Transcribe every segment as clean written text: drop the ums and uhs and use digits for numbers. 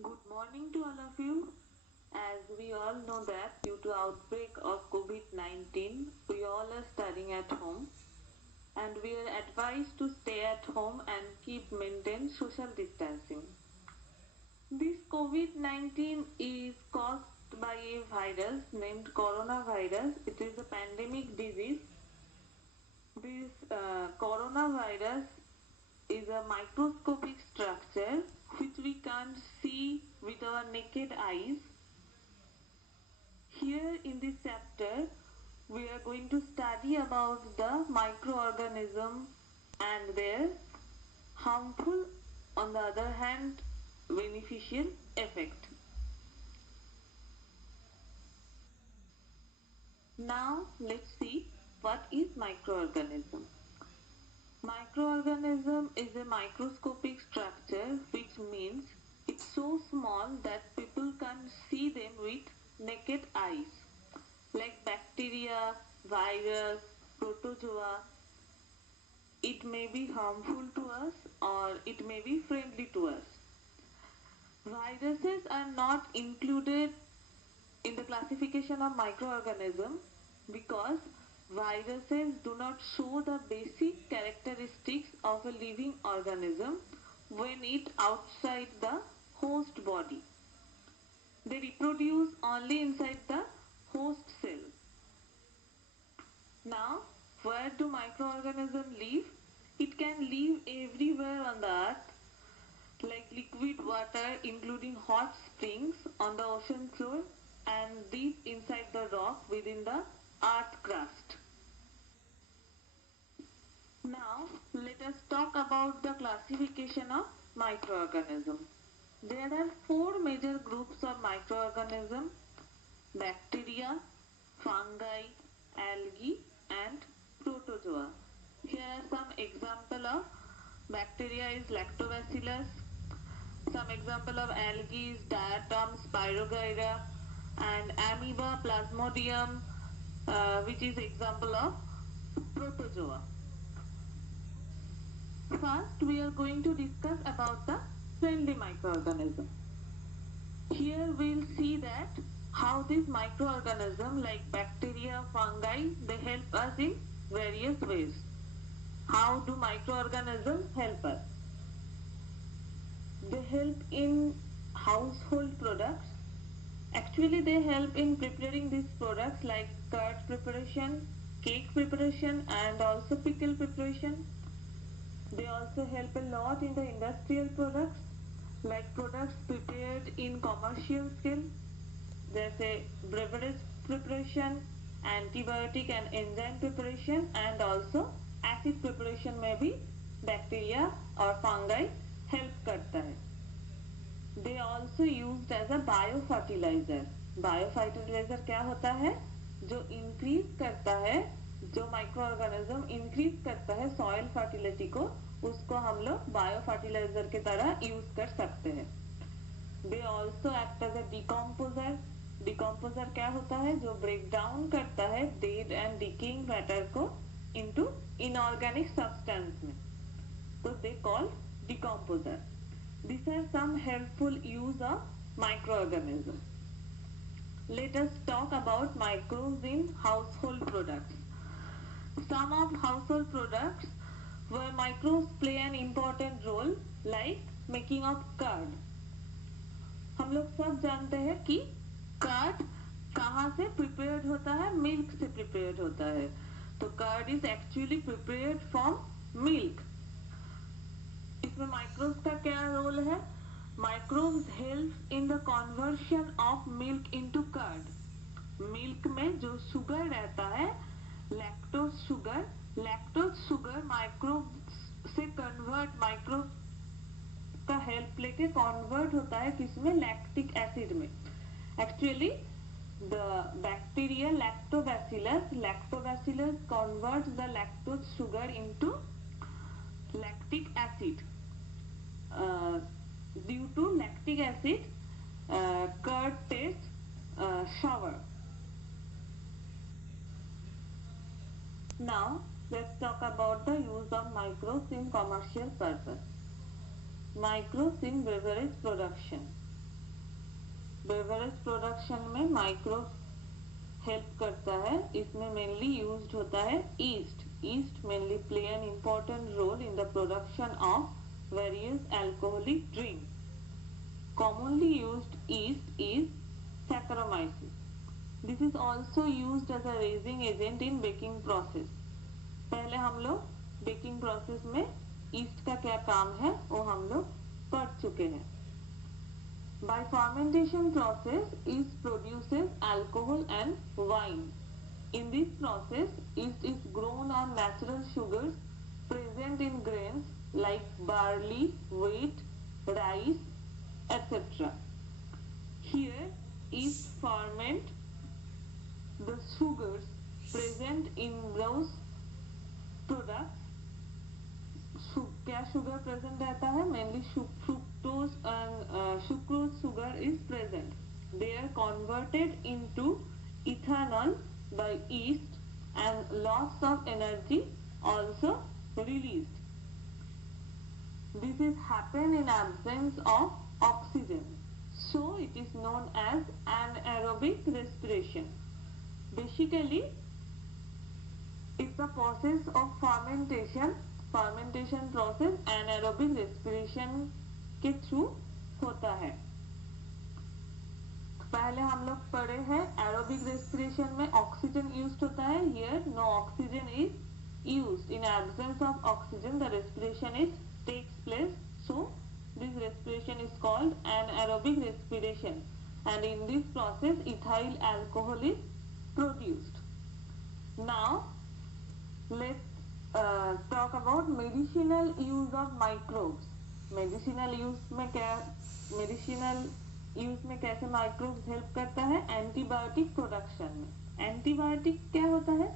Good morning to all of you. As we all know that due to outbreak of COVID-19, we all are studying at home and we are advised to stay at home and keep maintain social distancing. This COVID-19 is caused by a virus named coronavirus. It is a pandemic disease. This coronavirus is a microscopic structure which we can't see with our naked eyes. Here in this chapter, we are going to study about the microorganism and their harmful, on the other hand, beneficial effect. Now let's see what is microorganism. Microorganism is a microscopic structure, which means it's so small that people can't see them with naked eyes, like bacteria, virus, protozoa. It may be harmful to us or it may be friendly to us. Viruses are not included in the classification of microorganism because viruses do not show the basic characteristics of a living organism when it outside the host body. They reproduce only inside the host cell. Now, where do microorganisms live? It can live everywhere on the earth, like liquid water, including hot springs on the ocean floor and deep inside the rock within the earth crust. Now, let us talk about the classification of microorganisms. There are four major groups of microorganisms: bacteria, fungi, algae, and protozoa. Here are some example of bacteria is lactobacillus. Some example of algae is diatom, spirogyra, and amoeba, plasmodium, which is example of protozoa. First, we are going to discuss about the friendly microorganism. Here we'll see that how these microorganisms like bacteria, fungi, they help us in various ways. How do microorganisms help us? They help in household products. Actually, they help in preparing these products like curd preparation, cake preparation, and also pickle preparation. They also help a lot in the industrial products, like products prepared in commercial scale. There's a beverage preparation, antibiotic and enzyme preparation, and also acid preparation में भी bacteria or fungi help करता है. They also used as a biofertilizer. Biofertilizer क्या होता है? जो increase करता है, जो microorganism increase करता है soil fertility को, उसको हम लोग biofertilizer के तरह use कर सकते हैं. They also act as a decomposer. Decomposer क्या होता है? जो break down करता है dead and decaying matter को into inorganic substance में. So they call decomposer. These are some helpful use of microorganisms. Let us talk about microbes in household products. Some of household products where microbes play an important role, like making of curd. हम लोग सब जानते हैं कि curd कहाँ से prepared होता है? मिल्क से प्रिपेयर्ड होता है. तो curd is actually prepared from milk. इसमें माइक्रोब्स का क्या रोल है? Microbes help in the conversion of milk into curd. Milk में जो शुगर रहता है, लैक्टोज शुगर माइक्रोब से कन्वर्ट, माइक्रोब का हेल्प लेके कन्वर्ट होता है किसमें? लैक्टिक एसिड में. Actually the bacteria lactobacillus converts the lactose sugar into lactic acid. Due to lactic acid, curd tastes sour. Now let's talk about the use of microbes in commercial purpose. Microbes in beverage production. Beverage production में microbes help करता है. इसमें mainly used होता है yeast. Yeast mainly play an important role in the production of various alcoholic drink. Commonly used yeast is Saccharomyces. This is also used as a raising agent in baking process. पहले हम लोग baking process में east का क्या काम है वो हम लोग पढ़ चुके हैं. By fermentation process, yeast produces alcohol and wine. In this process, yeast is grown on natural sugars present in grains like barley, wheat, rice, etc. Here, yeast ferment the sugars present in those products. क्या sugar present रहता है? Mainly fructose and sucrose sugar is present. They are converted into ethanol by yeast and lots of energy also released. This is happen in absence of oxygen. So it is known as anaerobic respiration. Basically, it's a process of fermentation process anaerobic respiration के through होता है. पहले हम लोग पढ़े हैं aerobic respiration में oxygen used होता है. Here no oxygen is used. In absence of oxygen the respiration is takes place. So this respiration is called anaerobic respiration, and in this process ethyl alcohol is produced. Now let's talk about medicinal use of microbes. medicinal use में कैसे microbes help करता है? Antibiotic production में. Antibiotic क्या होता है?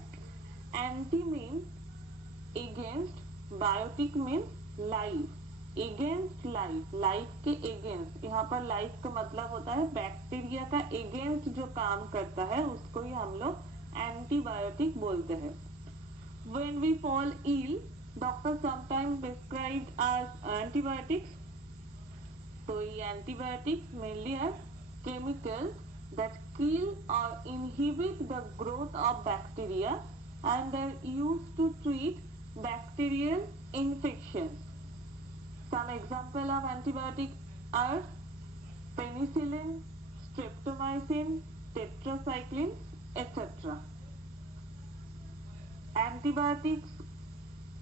Anti means against, biotic means life. Against life, life के against. यहाँ पर लाइफ का मतलब होता है बैक्टीरिया का एगेंस्ट जो काम करता है उसको ही हम लोग एंटीबायोटिक बोलते हैं. When we fall ill, doctors sometimes prescribe us antibiotics. So, antibiotics mainly are chemicals that kill or inhibit the growth of bacteria and are used to treat bacterial infections. Some example of antibiotics are penicillin, streptomycin, tetracycline, etc. Antibiotics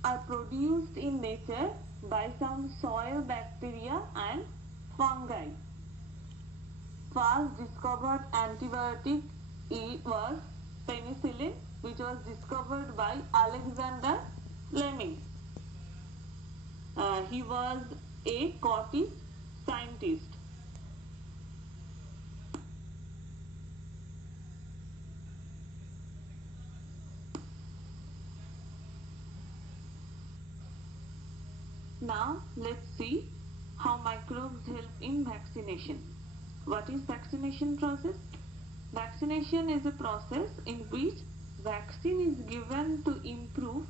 are produced in nature by some soil bacteria and fungi. First discovered antibiotic was penicillin, which was discovered by Alexander Fleming. He was a Scottish scientist. Now let's see how microbes help in vaccination. What is vaccination process? Vaccination is a process in which vaccine is given to improve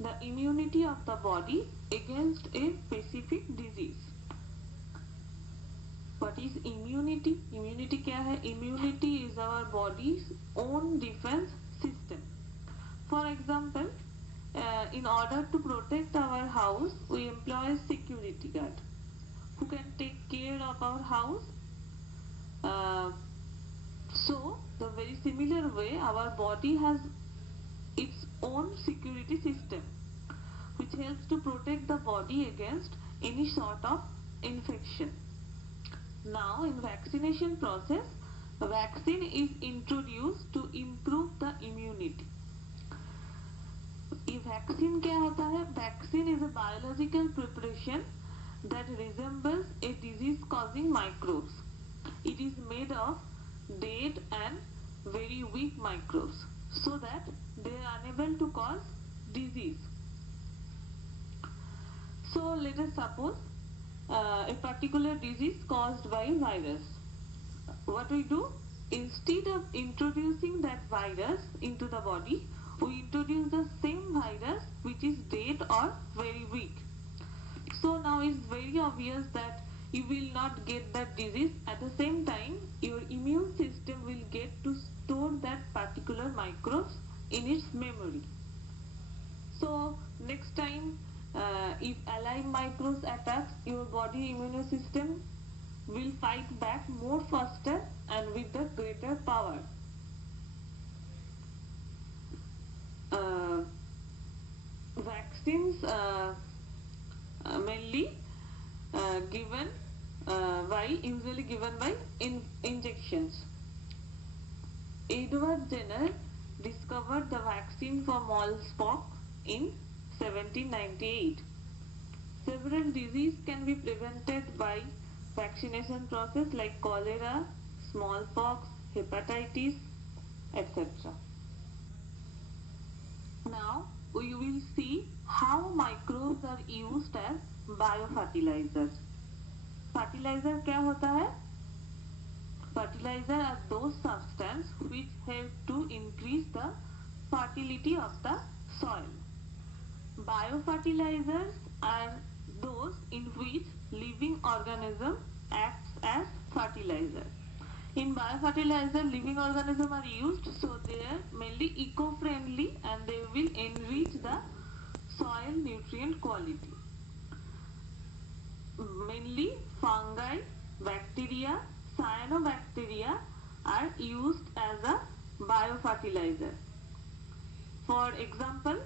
the immunity of the body against a specific disease. What is immunity? Immunity क्या है? Immunity is our body's own defense system. For example, in order to protect our house, we employ a security guard who can take care of our house. So, the very similar way, our body has its own security system which helps to protect the body against any sort of infection. Now, in vaccination process, a vaccine is introduced to improve the immunity. ये vaccine क्या होता है? Vaccine is a biological preparation that resembles a disease causing microbes. It is made of dead and very weak microbes so that they are unable to cause disease. So let us suppose a particular disease caused by virus. What we do, instead of introducing that virus into the body, we introduce the same virus which is dead or very weak. So now it's very obvious that you will not get that disease. At the same time, your immune system will get to store that particular microbes in its memory. So next time, if alive microbes attacks, your body immune system will fight back more faster and with the greater power. Uh, Vaccines mainly given usually given by injections. Edward Jenner discovered the vaccine for smallpox in 1798. Several diseases can be prevented by vaccination process like cholera, smallpox, hepatitis, etc. Now we will see how microbes are used as biofertilizers. Fertilizer क्या होता है? Fertilizer are those substances which help to increase the fertility of the soil. Biofertilizers are those in which living organism acts as fertilizer. In biofertilizer, living organisms are used, so they are mainly eco-friendly and they will enrich the soil nutrient quality. Mainly fungi, bacteria, cyanobacteria are used as a biofertilizer. For example,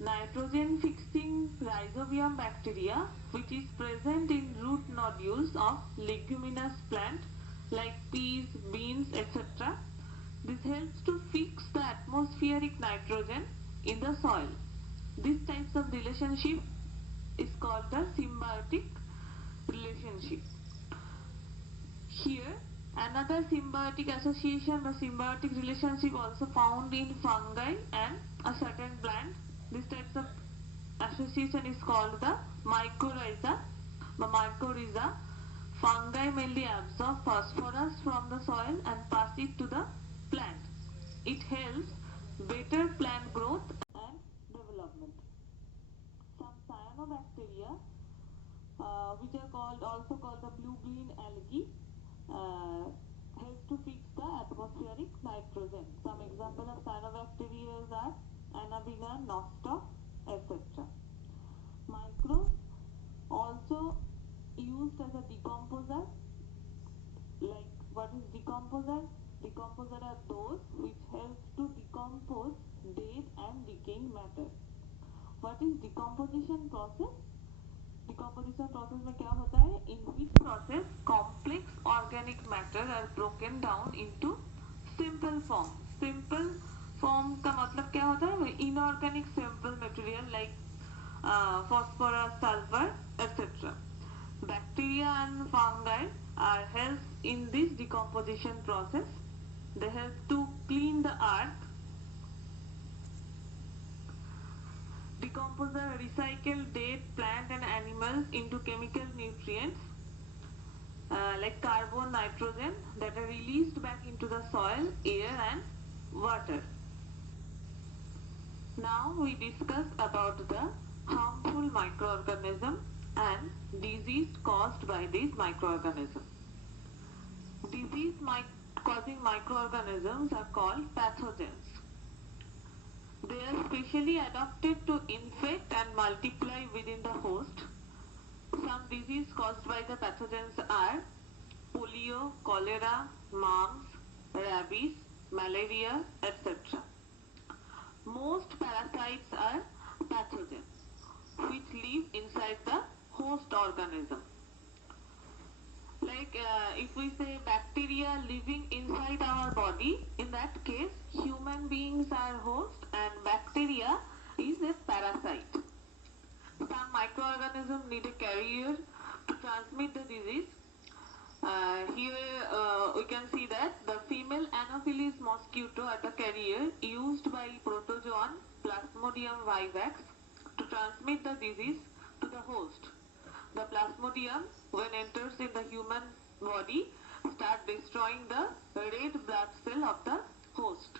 nitrogen fixing rhizobium bacteria, which is present in root nodules of leguminous plant like peas, beans, etc. This helps to fix the atmospheric nitrogen in the soil. This types of relationship is called the symbiotic relationship. Here, another symbiotic association or symbiotic relationship also found in fungi and a certain plant. This types of association is called the mycorrhiza. Mycorrhiza. Fungi mainly absorb phosphorus from the soil and pass it to the plant. It helps better plant growth and development. Some cyanobacteria, which are also called the blue-green algae, help to fix the atmospheric nitrogen. Some example of cyanobacteria are Anabaena, Nostoc, etc. Microbes also used as a decomposer. Like, what is decomposer? Decomposer are those which help to decompose dead and decaying matter. What is decomposition process? Decomposition process में क्या होता है? In which process complex organic matter are broken down into simple form. Simple form का मतलब क्या होता है? Inorganic simple material like phosphorus, sulfur, etc. Bacteria and fungi are helps in this decomposition process. They help to clean the earth. Decomposer recycle dead plant and animals into chemical nutrients like carbon, nitrogen that are released back into the soil, air and water. Now we discuss about the harmful microorganism and disease caused by these microorganisms. Disease causing microorganisms are called pathogens. They are specially adapted to infect and multiply within the host. Some diseases caused by the pathogens are polio, cholera, mumps, rabies, malaria, etc. Most parasites are pathogens which live inside the host organism. Like if we say bacteria living inside our body, in that case human beings are host and bacteria is a parasite. Some microorganisms need a carrier to transmit the disease. Here we can see that the female Anopheles mosquito are the carrier used by protozoan Plasmodium vivax to transmit the disease to the host. The plasmodium, when enters in the human body, start destroying the red blood cell of the host.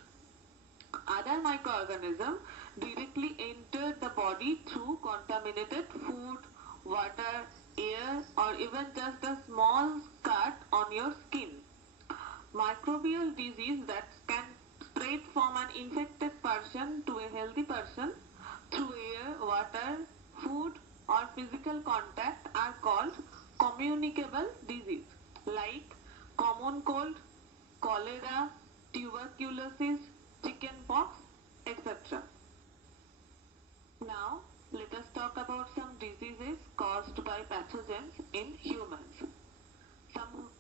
Other microorganisms directly enter the body through contaminated food, water, air, or even just a small cut on your skin. Microbial disease that can spread from an infected person to a healthy person through air, water, food, or physical contact are called communicable disease, like common cold, cholera, tuberculosis, chickenpox, etc. Now, let us talk about some diseases caused by pathogens in humans. Some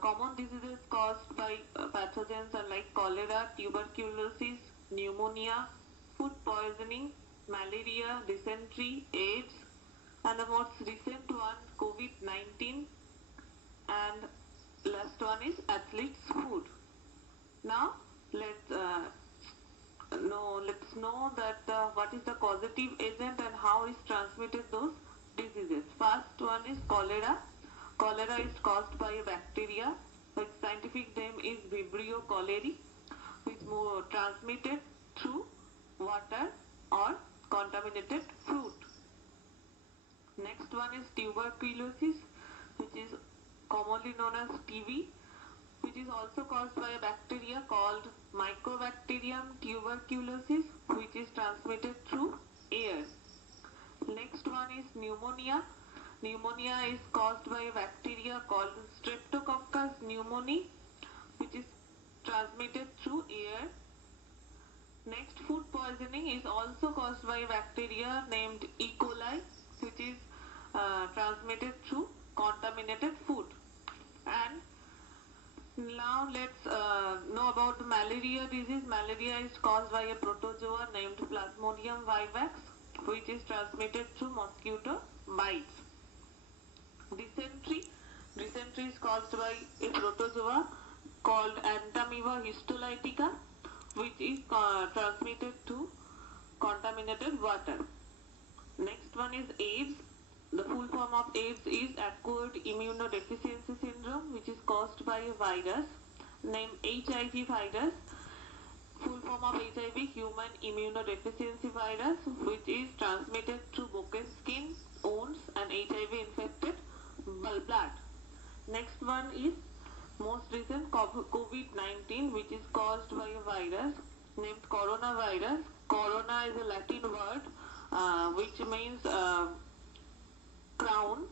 common diseases caused by pathogens are like cholera, tuberculosis, pneumonia, food poisoning, malaria, dysentery, AIDS, and the most recent one, COVID-19, and last one is athlete's food. Now, let's know that what is the causative agent and how is transmitted those diseases. First one is cholera. Cholera is caused by a bacteria. Its scientific name is Vibrio cholerae, which is more transmitted through water or contaminated fruit. Next one is tuberculosis, which is commonly known as TB, which is also caused by a bacteria called Mycobacterium tuberculosis, which is transmitted through air. Next one is pneumonia. Pneumonia is caused by a bacteria called Streptococcus pneumoniae, which is transmitted through air. Next, food poisoning is also caused by a bacteria named E. coli, which is transmitted through contaminated food. And now let's know about malaria disease. Malaria is caused by a protozoa named Plasmodium vivax, which is transmitted through mosquito bites. Dysentery. Dysentery is caused by a protozoa called Entamoeba histolytica, which is transmitted through contaminated water. Next one is AIDS. The full form of AIDS is acquired immunodeficiency syndrome, which is caused by a virus named HIV virus. Full form of HIV, human immunodeficiency virus, which is transmitted through broken skin, wounds, and HIV infected blood. Next one is most recent COVID-19, which is caused by a virus named coronavirus. Corona is a Latin word which means crown.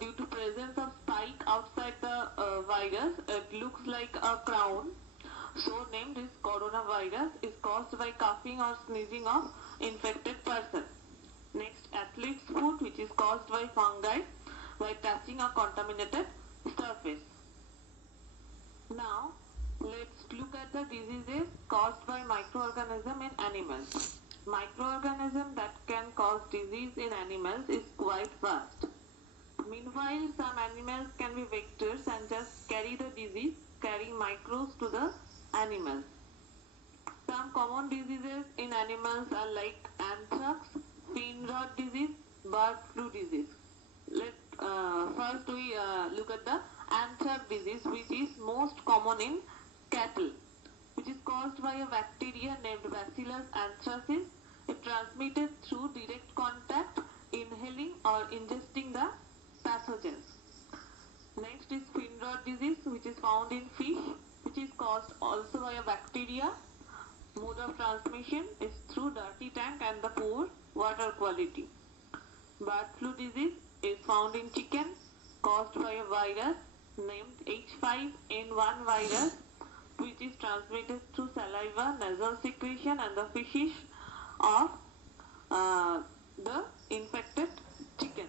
Due to presence of spike outside the virus, it looks like a crown. So named this coronavirus is caused by coughing or sneezing of infected person. Next, athlete's foot, which is caused by fungi by touching a contaminated surface. Now, let's look at the diseases caused by microorganisms in animals. Microorganisms that can cause disease in animals is quite vast. Meanwhile, some animals can be vectors and just carry the disease, carrying microbes to the animals. Some common diseases in animals are like anthrax, fin rot disease, bird flu disease. First we look at the anthrax disease, which is most common in cattle, which is caused by a bacteria named Bacillus anthracis. It transmitted through direct contact, inhaling or ingesting the pathogens. Next is fin rot disease, which is found in fish, which is caused also by a bacteria. Mode of transmission is through dirty tank and the poor water quality. Bird flu disease is found in chicken, caused by a virus named H5N1 virus, which is transmitted through saliva, nasal secretion, and the feces of the infected chicken.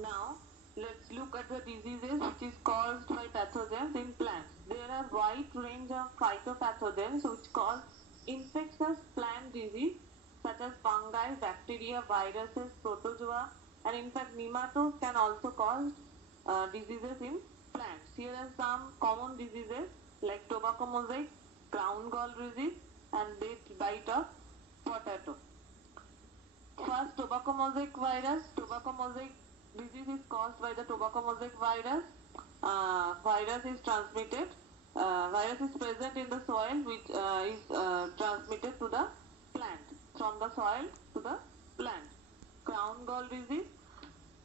Now, let's look at the diseases which is caused by pathogens in plants. There are wide range of phytopathogens which cause infectious plant disease such as fungi, bacteria, viruses, protozoa, and in fact nematodes can also cause diseases in plants. Here are some common diseases like tobacco mosaic, crown gall disease, and dead bite of potato. First, tobacco mosaic virus. Tobacco mosaic disease is caused by the tobacco mosaic virus. Virus is transmitted. Virus is present in the soil, which is transmitted to the plant, from the soil to the plant. crown gall disease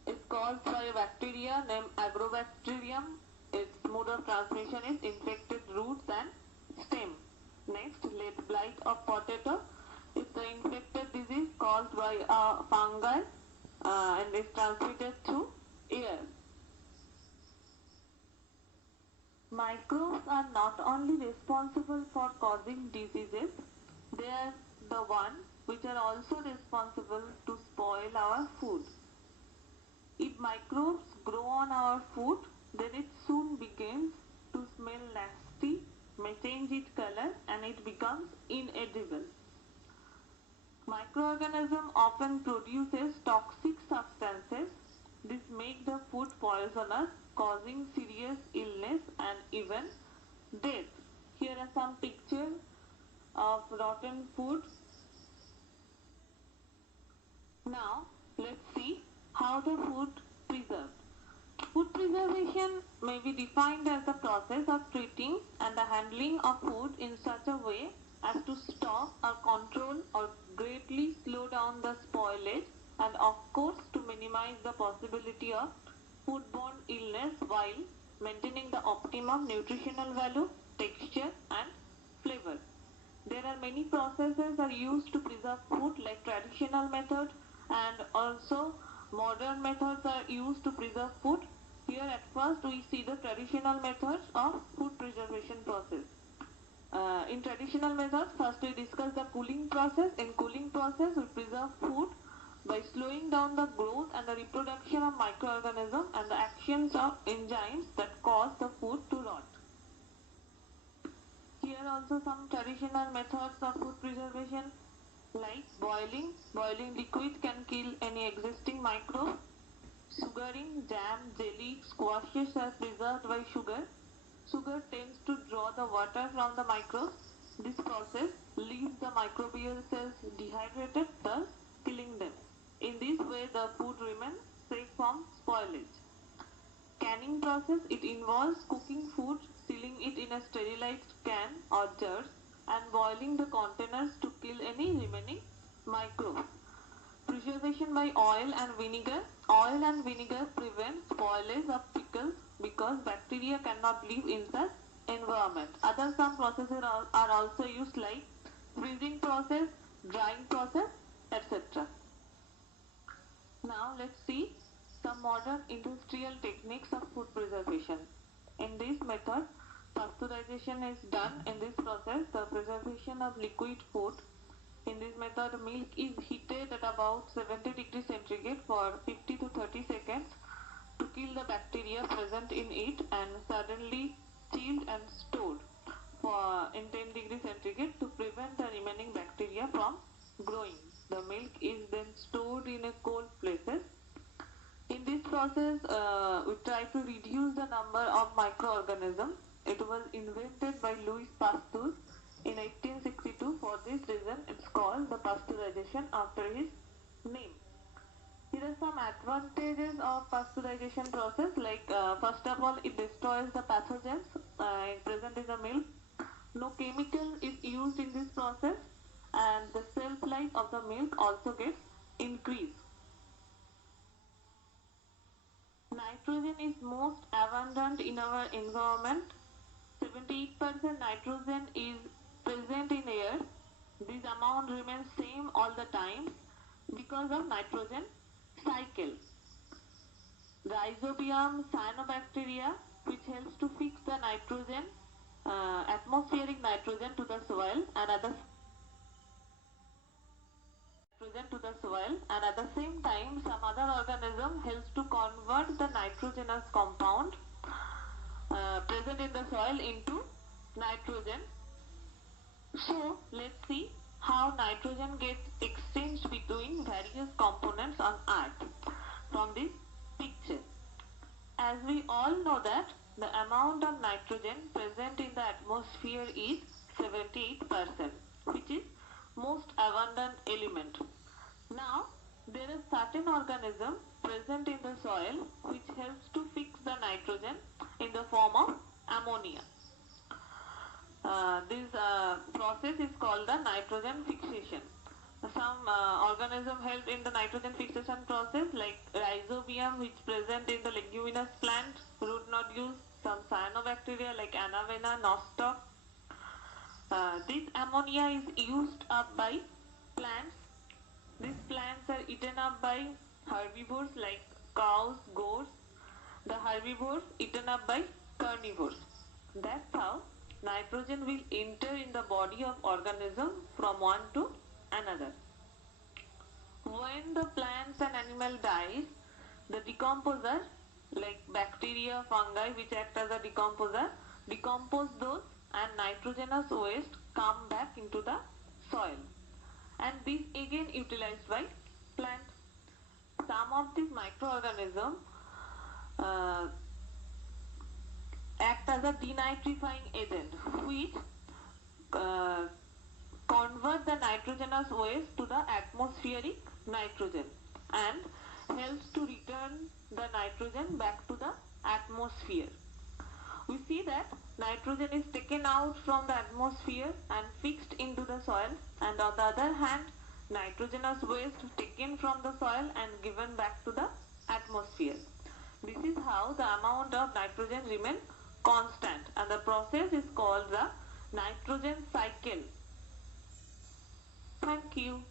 is caused by a bacteria named Agrobacterium. Its mode of transmission is infected roots and stem. Next, lead blight of potato is the infected disease caused by a fungi and is transmitted through air. Microbes are not only responsible for causing diseases, they are the ones which are also responsible to spoil our food. If microbes grow on our food, then it soon begins to smell nasty, may change its color, and it becomes inedible. Microorganism often produces toxic substances. This makes the food poisonous, causing serious illness and even death. Here are some pictures of rotten food. Now let's see how the food preserved. Food preservation may be defined as the process of treating and the handling of food in such a way as to stop or control or greatly slow down the spoilage, and of course to minimize the possibility of foodborne illness while maintaining the optimum nutritional value, texture and flavor. There are many processes are used to preserve food, like traditional method, and also modern methods are used to preserve food. Here at first we see the traditional methods of food preservation process. In traditional methods, first we discuss the cooling process. In cooling process, we preserve food by slowing down the growth and the reproduction of microorganisms and the actions of enzymes that cause the food to rot. Here also some traditional methods of food preservation, like boiling. Boiling liquid can kill any existing microbe. Sugaring, jam, jelly, squashes are preserved by sugar. Sugar tends to draw the water from the microbes. This process leaves the microbial cells dehydrated, thus killing them. In this way, the food remains safe from spoilage. Canning process, it involves cooking food, sealing it in a sterilized can or jars, and boiling the containers to kill any remaining microbes. Preservation by oil and vinegar. Oil and vinegar prevent spoilage of pickles because bacteria cannot live in such environment. Other some processes are also used, like freezing process, drying process, etc. Now let's see some modern industrial techniques of food preservation. In this method, pasteurization is done. In this process, the preservation of liquid food. In this method, milk is heated at about 70 degrees centigrade for 50 to 30 seconds to kill the bacteria present in it, and suddenly chilled and stored in 10 degrees centigrade to prevent the remaining bacteria from growing. The milk is then stored in a cold places. In this process, we try to reduce the number of microorganisms. It was invented by Louis Pasteur in 1862. For this reason, it's called the pasteurization after his name. Here are some advantages of pasteurization process. Like first of all, it destroys the pathogens present in the milk. No chemical is used in this process, and the shelf life of the milk also gets increased. Nitrogen is most abundant in our environment. 78% nitrogen is present in air. This amount remains same all the time because of nitrogen cycle. Rhizobium cyanobacteria, which helps to fix the nitrogen, atmospheric nitrogen to the soil, and at the same time some other organism helps to convert the nitrogenous compound present in the soil into nitrogen. So let's see how nitrogen gets exchanged between various components on Earth from this picture. As we all know that the amount of nitrogen present in the atmosphere is 78%, which is most abundant element. Now there are certain organisms present in the soil which helps to fix the nitrogen in the form of ammonia. This process is called the nitrogen fixation. some organism help in the nitrogen fixation process, like rhizobium, which present in the leguminous plant, root nodules, some cyanobacteria like Anavena, nostoc. This ammonia is used up by plants. These plants are eaten up by herbivores like cows, goats. The herbivores eaten up by carnivores. That's how nitrogen will enter in the body of organism from one to another. When the plants and animal dies, the decomposer like bacteria, fungi which act as a decomposer decompose those and nitrogenous waste come back into the soil, and this again utilized by plant. Some of these microorganisms uh, act as a denitrifying agent which uh, convert the nitrogenous waste to the atmospheric nitrogen and helps to return the nitrogen back to the atmosphere. We see that nitrogen is taken out from the atmosphere and fixed into the soil, and on the other hand, nitrogenous waste taken from the soil and given back to the atmosphere. This is how the amount of nitrogen remains constant, and the process is called the nitrogen cycle. Thank you.